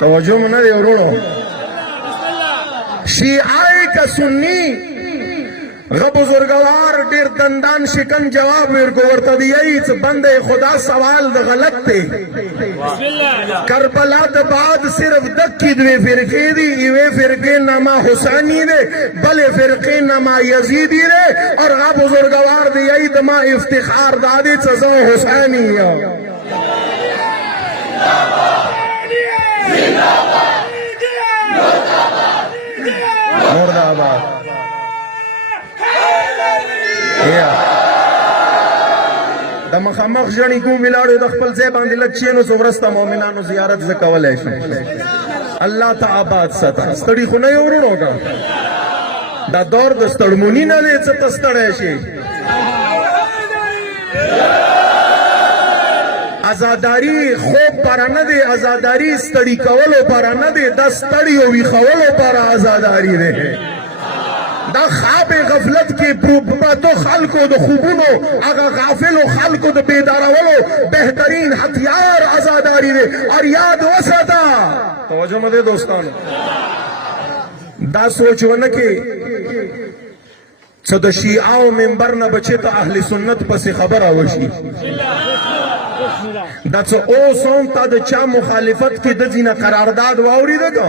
توجه مو نه دی ورونو شیعه که سنی غ بزرگوار ډیر دندان شکن جواب ورکو ورته دی چې بنده خدا سوال د غلط دی کربلا د بعد صرف دکی دوی فرقې دي یوې فرقې نامه حسینی دی بلې فرقې نامه یزیدی دی اور غ بزرگوار دی د ما افتخار دادی چې زه حسینی یم مرداباد د مخامخ ژڼي کوم ولاړو د خپل ځای باندې لږ کښېنو څو ورسته مؤمنانو زیارت زه کولی شم الله ته آباد ساته ستړي خو نه یې ورونو که دا دور د ستړموني نه دی څه ته ستړی شي ازاداری خوب پاره نه دی ازاداری ستړي کولو پاره نه دی دا ستړي او ویښولو پاره ازاداری دی دا خواب غفلت کې پروتو خلکو د خوبونو هغه غافلو خلکو د بیدارولو بهترین هتیار ازاداری دی اور یاد وساته توجه مده دوستانو دا سوچ ونه کې چې د شیعه منبر نه بچې ته اهل سنت پسې خبره وشي دا څه اوس هم تا د چا مخالفت کې د ځینه قرارداد واورېده که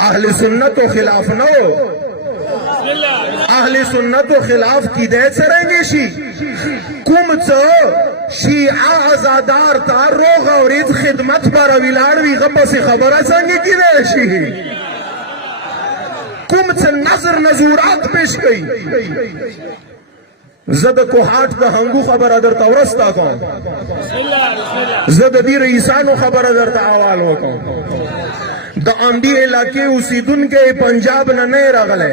اهل سنتو خلاف نه و اهل سنتو خلاف کیدای څرنګه شي کوم څه شیعه ازادار ته روغ اورید خدمت پر ویلاړ وي هغه پسې خبره څنګه کیدای شي کوم څه نظر نظورات پیش کوي زه د کوهاټ د هنګو خبره درته ورسته کوم زه د دې رئیسانو خبره درته حوال وکړم د اندی علاقې اوسیدونکی پنجاب نه نه راغلی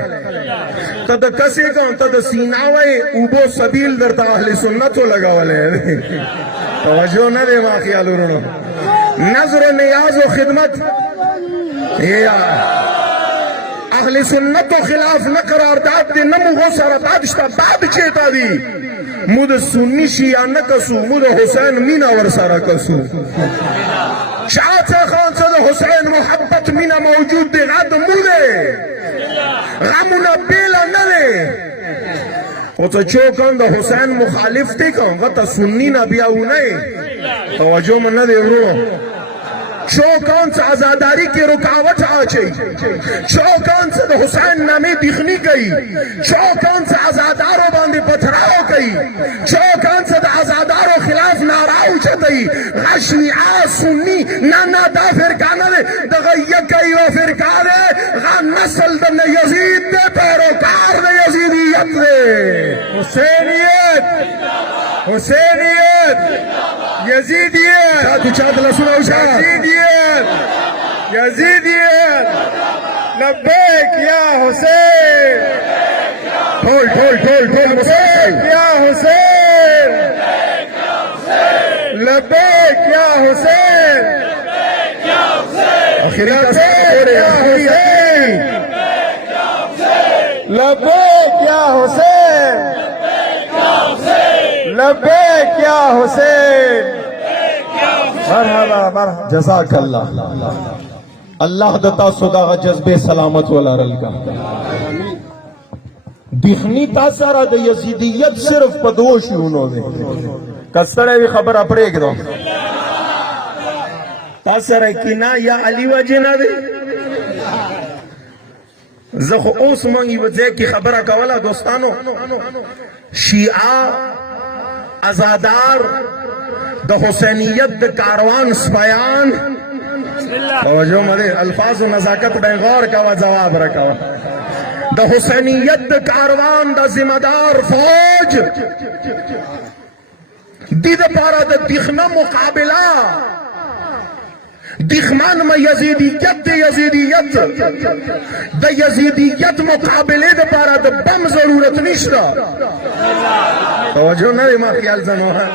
ته د کسې کوم ته د سینا وایې اوبو سبیل درته اهل سنتو لګولی توجه نه دی ما خیال ورونو نظر و نیاز و خدمت یا اهل سنتو خلاف نه قرارداد دی نه مو سره باد شته باد چېرته دی مو د سني شیعه نه کسو مو د حسین مینه ورسره کسو چا څخه چې د حسین محبت مینه موجود دی هغه د مو دی غمونه بیله نه دی خو څه چوکن د حسین مخالف دی که هغه ته سني نه بیا ونه توجه مو نه دی ورونو چوکان سے ازاداری کی رکاوٹ آچی چوکان سے حسین نامی دیخنی گئی چوکان سے ازاداروں باندی پتھراؤ گئی چوکان سے ازاداروں خلاف ناراؤ چتئی غشیعہ سنی نانا دا فرقانا دے دغیقی و فرقانے غا نسل دن یزید دے پیروکار دے یزیدیت دے حسینیت حسینیت یزیدیت چاہت لسنہ اوشا یزیدیت یزیدیت لبیک یا حسین ٹھول ٹھول ٹھول ٹھول لبیک یا حسین لبیک یا حسین آخری لبیک یا حسین لبیک یا حسین لبیک یا حسین مرحبا مرحبا جزاک اللہ اللہ دتا صدا جذبے سلامت والا رلگا دیخنی تا سارا دا یزیدیت صرف پدوش انہوں دے کسرے بھی خبر اپڑے گرو تا سارا کنا یا علی وجنا دے زخو اوس مانگی وزے کی خبر کولا دوستانو شیعہ ازادار د حسینیت د کاروان سپیان توجه مده الفاظ و نزاکت بین غور کوا جواب رکوا د حسینیت د کاروان د ذمہدار فوج دید پارا د دیخنا مقابلہ دیخمان میں یزیدیت دے یزیدیت دا یزیدیت مقابلے دے پارا دا بم ضرورت نشتا توجہ نہ ما خیال زنو ہے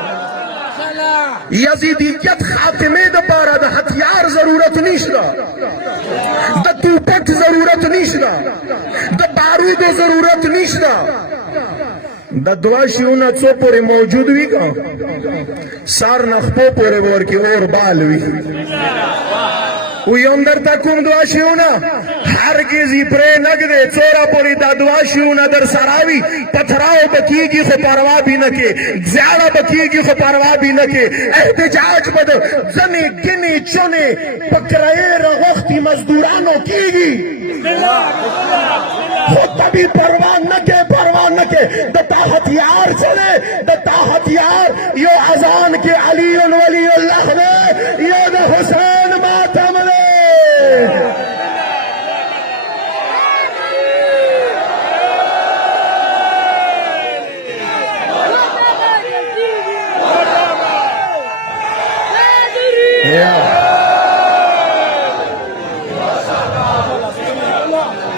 یزیدیت خاتمے دا پارا دا ہتھیار ضرورت نشتا دا توپک ضرورت نشتا دا بارود ضرورت نشتا دا دعا شیونا چو پورے موجود بھی کا سار نخپو پورے ور کی اور بال بھی ويوندر تكون دواشيونا هرگزی پرے نگدے چورا پوری دا دواشیونا در سراوی پتھراو بکیگی خو پروا بھی نکے زیادہ بکیگی خو پروا بھی نکے احتجاج بد زنی گنی چنے پکرائے رغختی مزدورانو کیگی خود تبھی پروا نکے دتا ہتھیار چلے دتا ہتھیار یو اذان کے علی ولی اللہ نے یو دا حسین ماتم نے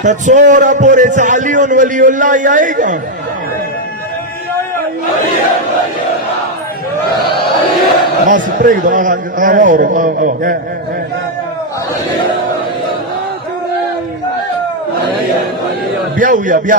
تصورا پورے علی ولی اللہ آئے گا بس پریک دو بیا ہویا بیا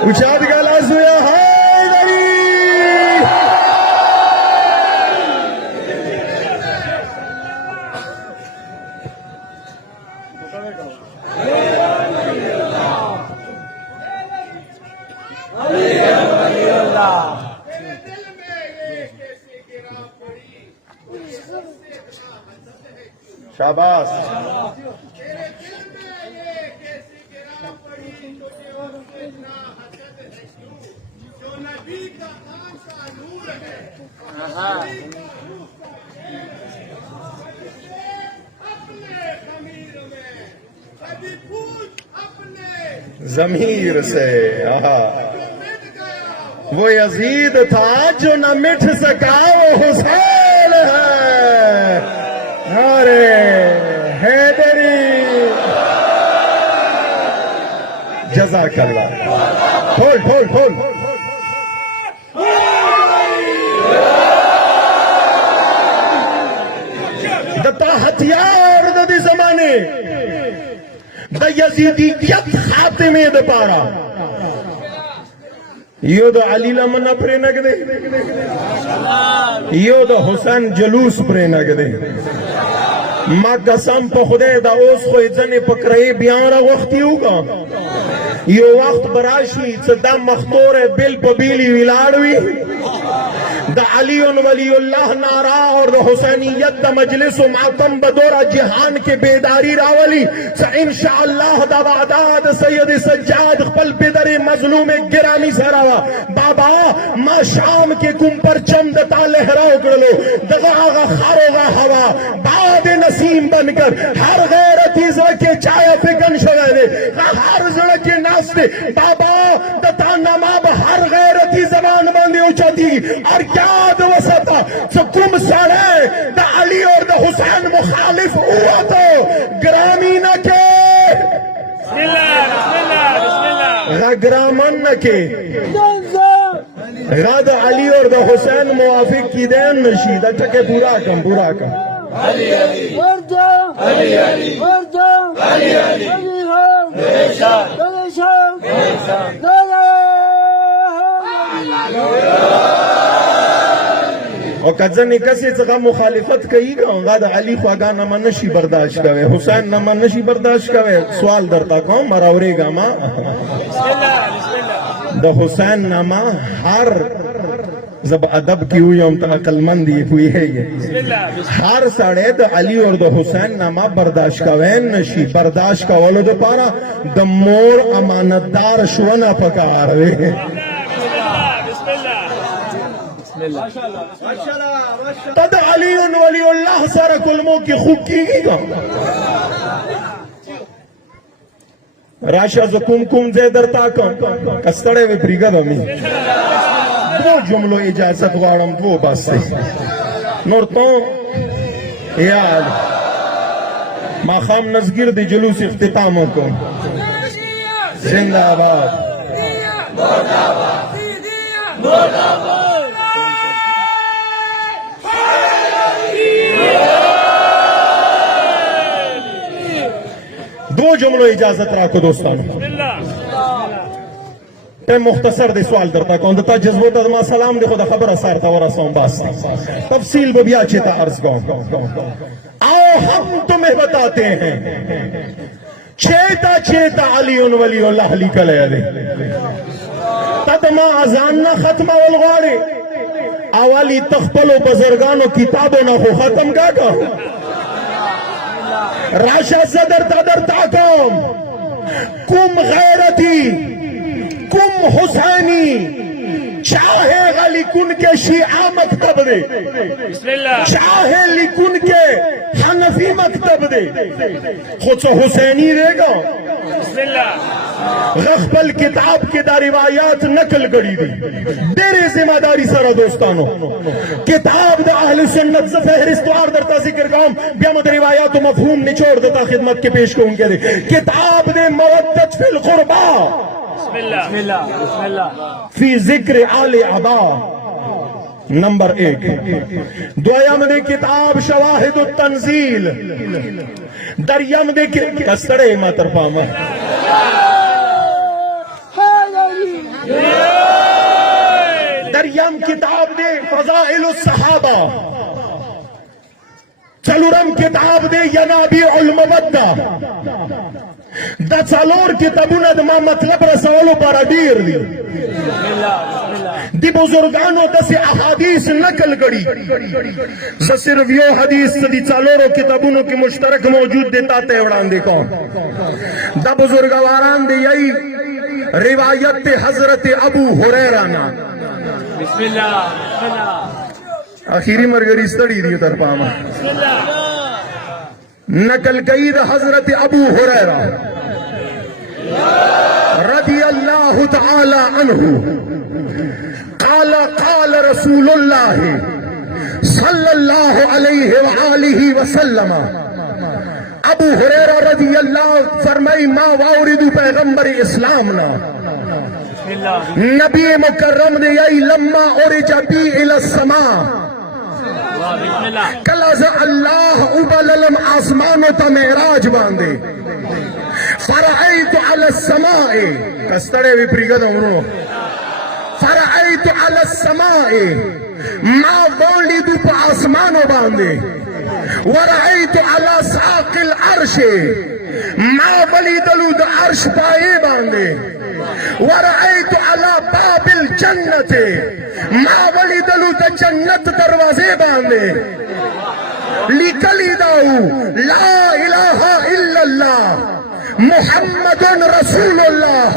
اچھاد گالا سویا حیدری शाबाश ज़मीर से वो यजीद था जो न मिट सका वो हुसैन है अरे हैदरी जज़ाकल्लाह खोल दता हथियार दे जमाने द यजीदियत खातिमे द पारा यो द अली लमना प्रेरक दे यो द हुसैन जलूस प्रेरक दे मां कसम पे खुदे दा ओस खो इजने पकरे बयान वक्ती होगा यो वक्त बराशी सदा मखतूर बिल पबीली विलाड़वी द अली वली अल्लाह नारा और हुसैनियत द मजलिस मातम बदौरा जिहान के बेदारी रावली इंशाअल्लाह द वादाद सैयद सज्जाद खपल बेदर मजलूम गिरामी सरावा बाबा मा शाम के कुम पर चंद ता लहराओ करलो दगागा खारोगा हवा बाद नसीम बनकर हर गैरती के चाय फिकन शवे हर जड़ के नास्ते बाबा दता नमाब हर गैरती जबान बंदी उचती और याद वसता कुम साड़े द अली और द हुसैन मुखालिफ हुआ तो ग्रामीण के ग्रामन के द अली और द हुसैन मुआफिक की देन नशीद टके पूरा कम और कजन कसे जगह मुखालिफत कही गा अली ख्वागा नमा नशी बर्दाश्त कवे हुसैन नमा नशी बर्दाश्त कवे सवाल दरता को मरावरेगा मा द हुसैन नमा हर जब अदब की हुई हम अकलमंद हुई है ये हर साढ़े द अली और द हुसैन नामा बर्दाश्त का वैन नशी बर्दाश्त का वालो दो पारा द मोर अमानतदार शुवना पकार वे तद अली वली अल्लाह सारा कुलमों की खूब की राशा जो कुमकुम जेदरता कस्तड़े में ब्रिगद हमी दो जुमलों इजाजत वाड़म वो बस नूर तो याद माखाम नजगिर दी जुलूस इख्तितामों को जिंदाबाद दो जुमलों इजाजत रखो दोस्तों ते मुख्तसर दे सवाल दरता कौन दता जज्बो तदमा सलाम देखो दा खबर असर था और सोम बास तफसील बबिया चेता अर्ज को आओ हम तुम्हें बताते हैं चेता चेता अली उन वली अल्लाह अली कले दे तदमा अजान ना खत्म वलगाड़े अवाली तखपलो बुजुर्गानो किताबों ना हो खत्म का राशा सदर तदर ताकम कुम गैरती कुम हुसैनी चाहे लिकुन के शिया मकतब दे चाहे लिकुन के हनफी मकतब दे खुद से हुसैनी रहेगा गखबल किताब के दा रिवायात नकल करी दी तेरे जिम्मेदारी सारा दोस्तानो किताब दा अहले सुन्नत फहरिस्तवार दरता जिक्र काम बेमद रिवायात मफहूम निचोड़ देता खिदमत के पेश करूं के दे किताब दे मवद्दत फिल कुर्बा फी जिक्र आले अबा नंबर 1 दोयम दे किताब शवाहिद तंजील दरियम दे कसड़े मतरफा में दरियम किताब दे फजाइल सहाबा चलुरम किताब दे यनाबी उल मवद्दा दचलोर किताबुन मा मतलब रसवलो पर अडीर दी बुजुर्गानो दसे अहादीस नकल करी सिर्फ यो हदीस दी चालोरो किताबुनो की मुश्तरक मौजूद देता तेवड़ान देखो दा बुजुर्गवारान दे यही रिवायत हजरत अबू हुरैरा ना आखिरी मरगरी स्टडी दी तरफा नकल कई हजरत अबू हुरैरा रदी अल्लाह तआला अन्हु काल काल रसूलुल्लाह सल्लल्लाहु अलैहि व आलिहि वसल्लम अबू हुरैरा रदी अल्लाह फरमाई मा वारिदु पैगंबर इस्लाम ना नबी मुकर्रम ने यही लम्मा और जबी इला समा कलज अल्लाह उबलम आसमानों ता मेराज बांधे फरअयतु अला समाए कस्तड़े विपरीगत उमरो फरअयतु अला समाए मा बोली दु आसमानों बांधे वरअयतु अला साकिल अर्शे मा वली दलुद अर्श पाए बांधे वरअयतु अला बाबिल जन्नते मा वली दलुद जन्नत दरवाजे बांधे लिकली दाऊ ला इलाहा इल्लल्लाह मुहम्मदुन रसूलुल्लाह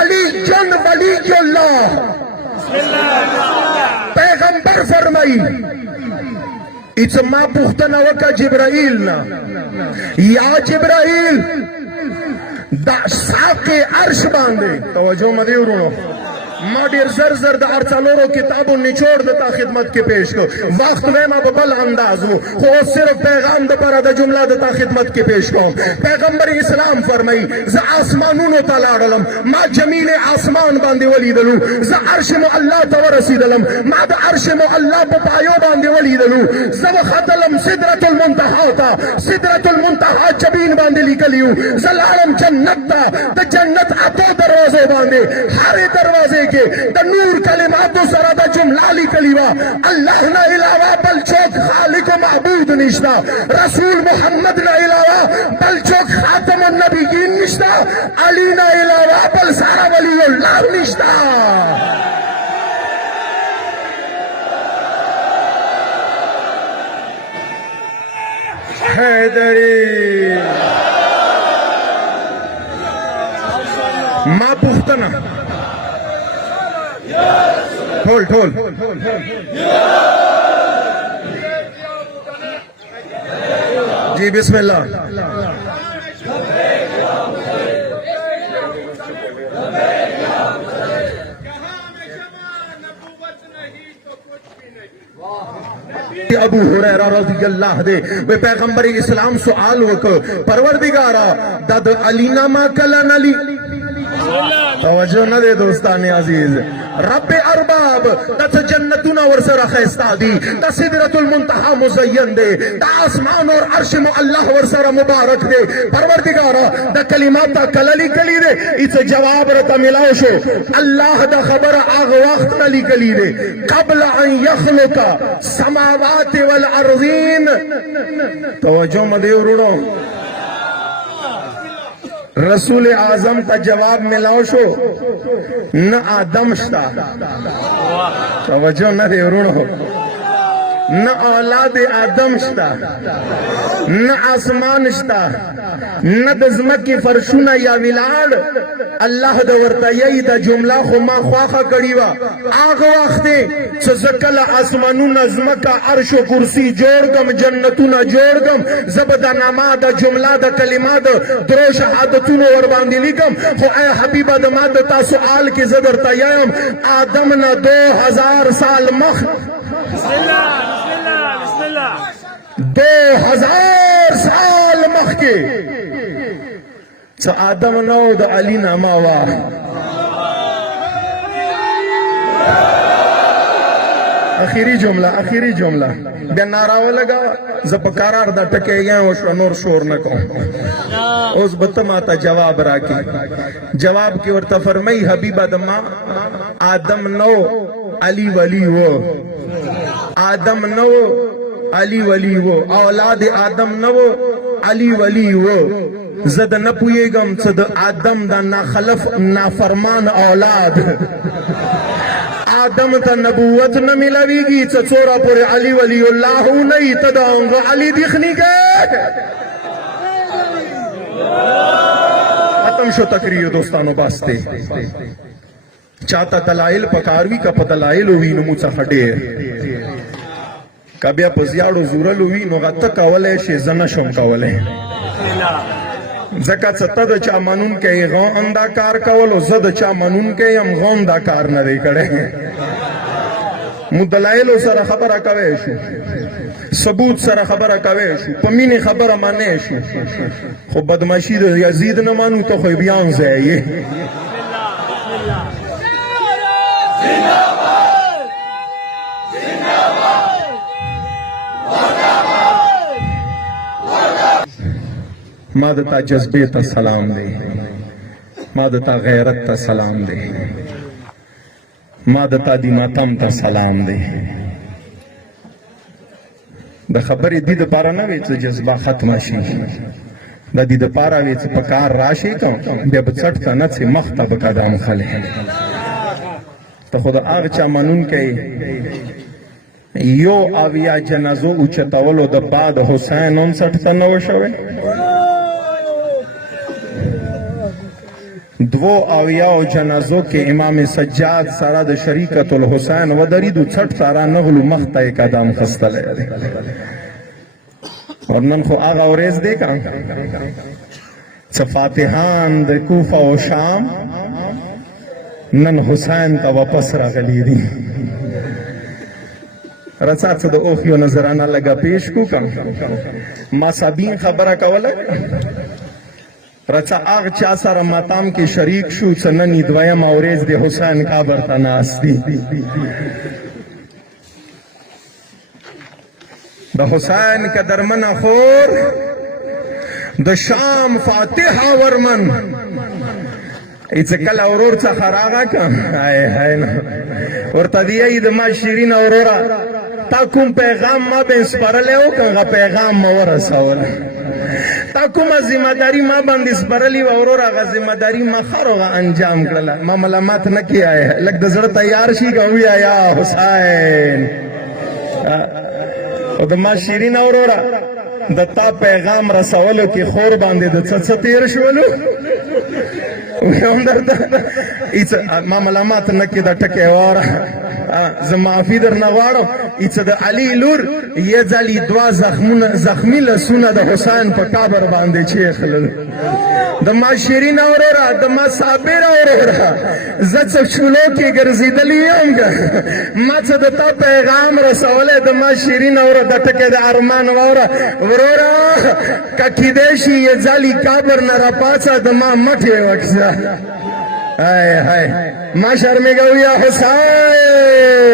अली जन वलीयुल्लाह पैगंबर फरमाई इत्मा पुख्तना वका जिब्राइल ना या जिब्राइल साके अर्श बांधे तवज्जो मदीरुनो माडिर जर जर दार चलोरो किताबों निचोड़ देता खिदमत के पेश को वक्त में मा बबल अंदाज हो सिर्फ पैगाम द पर द जुमला देता खिदमत के पेश को पैगंबर इस्लाम फरमाई ज आसमानों नो तलाडलम मा जमील आसमान बांधे वली दलू ज अर्श मो अल्लाह तवरसी दलम मा द अर्श मो अल्लाह पायो बांधे वली दलू जब खतलम सिदरतुल मुंतहा था सिदरतुल मुंतहा जबीन बांधे लिकलियो जलालम जन्नत था द जन्नत अतो दरवाजे बांधे हर दरवाजे के तनूर कलिमातों सरा दा जुमला लिकलिवा अल्लाह ना इलावा बल चौक खालिक महबूद निश्ता रसूल मोहम्मद ना इलावा बल चौक खातमुन नबीयीन निश्ता अली ना इलावा बल सारा वलीउल्लाह निश्ता हैदरी मां पुख्तना ठोल जी बिस्मिल्लाह ابو हुरैरा रज़ी अल्लाह दे वे पैगंबर इस्लाम सुआल वक परवरदिगारा दद अली नामा कलन अली तवज्जो न दे दोस्तान अजीज रब अरबाब दस जन्नतुना वरसरा खैस्ता दी द सिदरतुल मुंतहा मुज़य्यन दे द आसमान और अर्श अल्लाह वरसरा मुबारक दे परवरदिगारा द कलिमात कलली कली दे इस जवाब रता मिलाओ शो अल्लाह द खबर आग वक्त अली कली दे कबल अन यखलुका समावात वल अर्ज़ीन तवज्जो मदे उड़ो रसूल आजम का जवाब मिलाओ शो न आदम शता तवज्जो न दे रुणो न औलाद आदम शता न आसमान शता न दजमक की फरशुना या विलाड अल्लाह द वर्ता यही द जुमला खुमा ख्वाखा कड़ीवा आग वक्ते सजकल आसमानु नजमका अर्श कुर्सी जोड़गम जन्नतुना जोड़गम जबदा नामा द जुमला द कलिमा द द्रो शहादतुन वर बांदी लिकम खो ए हबीबा द माद ता सुआल की जबर तयम आदम न 2000 साल मख 2000 साल मख के आदम नौ द अली नामा वा आखिरी जुमला बे नाराव लगा जब करार दा टके गया और नूर शोर न को उस बतमाता जवाब राकी जवाब की और फरमाई हबीबा दमा आदम नौ अली वली वो आदम नौ अली वली वो औलाद आदम नौ अली वली वो जद न पुएगम सद आदम दा ना खलफ ना फरमान औलाद आदम ता नबूवत न मिलावीगी चोरा पूरे अली वली अल्लाह नहीं तदाऊंगा अली दिखनी के खत्म शो तकरीर दोस्तानों बास्ते चाहता तलाइल पकारवी का पतलाइल हुई नमुचा खडेर कबिया पजियाड़ो जुरल हुई नोगा तक अवले शेजना शोम कावले जका सत्ता चा मनून के गांव अंदाकार कवलो जद चा मनून के हम गांव दाकार न रे करे मुदलाइलो सर खबर कवेश सबूत सर खबर कवेश पमीने खबर मानेश खो बदमाशी यजीद न मानू तो खो बयान से ये मादता जज्बे ता सलाम दे मादता गैरत ता सलाम दे मादता दी मातम ता सलाम दे द खबर दी द पारा न वेच जज्बा खत्म शी द दी द पारा वेच पकार राशि को बे बचट ता न से मख्ता बकदम खले तो खुदा आग चा मनून के यो आविया जनाजो उचतावलो द बाद हुसैन 59 ता नव शवे दो आवियाओ जनाजों के इमाम सज्जाद साराद शरीकतुल हुसैन वदरीदु छठ सारा नगलु मख्ता एक आदाम खस्तल और नन खो आगा औरेज देखा फातिहान द कूफा व शाम नन हुसैन का वापस रगली दी रचा द ओखियो नजराना लगा पेश को कम मासाबीन खबरा कवल रचा आग चा सारा माताम के शरीक शू सननी द्वयम औरेज दे हुसैन का बर्तनास दी द हुसैन का दरमना खोर द शाम फातिहा वरमन इस कल औरोर चा खरागा का आए है ना और तदिया ईद मा शिरीन औरोरा ताकुम पैगाम मा बेंस परले हो का पैगाम मवरसावल ताकुम जिम्मेदारी मा बंदिस परली औरोरा का जिम्मेदारी मा खरोगा अंजाम करला मा मलामत न किया है लग दजर तैयार शी का हुआ या हुसैन और मा शिरीन औरोरा दत्ता पैगाम रसावल की खोर बांधे द सत्सतीर शवलो ویم درته هیڅ ما ملامت نه کې د ټکې واوره زه معافي درنه غواړم هیڅ د علي لور یې ځلې دوه زخمي لاسونه د حسین په قبر باندې چیښلل د ما شیرین اوروره د ما صابر اوروره زه څه چولو کې ګرځېدلی یم ما څه د تا پیغام رسولی د ما شیرین اوره د ټکې د ارمان واوره وروره که کیدی شي یې ځلې قبر نه راپاڅه د ما مټې وکړه هاي هاي ما شرمېږو یا حسین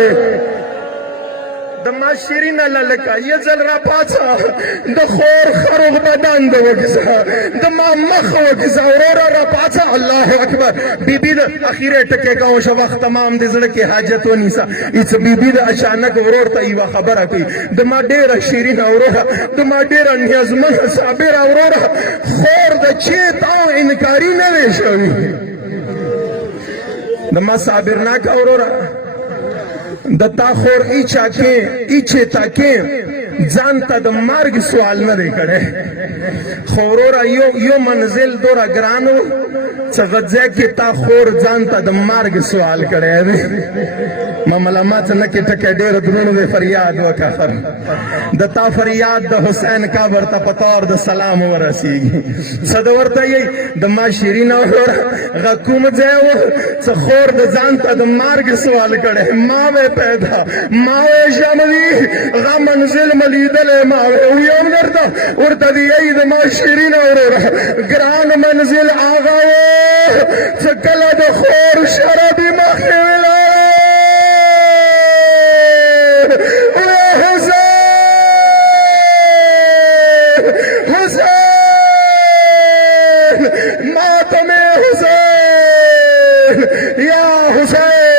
د ما شیرین للکه یې ځل راپاڅه د خور خروغ بدن د وکړه د ما مخ وکړه وروره راپاڅه الله اکبر بیبي د اخیره ټکې کوم شه وخت تمام د زړه کې حاجت ونیسه هیڅ بیبي د اچانک ورور ته یوه خبره کوي د ما ډېره شیرین وروره د ما ډېره نیازمنه صابره وروره خور د چیت او انکاري نه وی شوي د ما صابرناک وروره د تا خور ایچا کې ایچې تا کې ځان ته د مرګ سوال نه دی کړی خو وروره یو منزل دوره ګران و څه غځی کې تا خور ځان ته د مرګ سوال کړی دی ما ملامت نه کې ټکی ډېر دروند دی فریاد وکړه د تا فریاد د حسین قبر ته په طور د سلام ورسیږي څه د ورته یی د ما شیرین وروره غ کوم ځای و څه خور د ځان ته د مرګ سوال کړی ما وی پیدا ما وی شاملي غ منزل ملیدلی ما وی یم درته ورته دی یی د ما شیرین وروره ګران منزل آغا و څه کله د خور شرابي مخې ولاړ حسین ماتم حسین یا حسین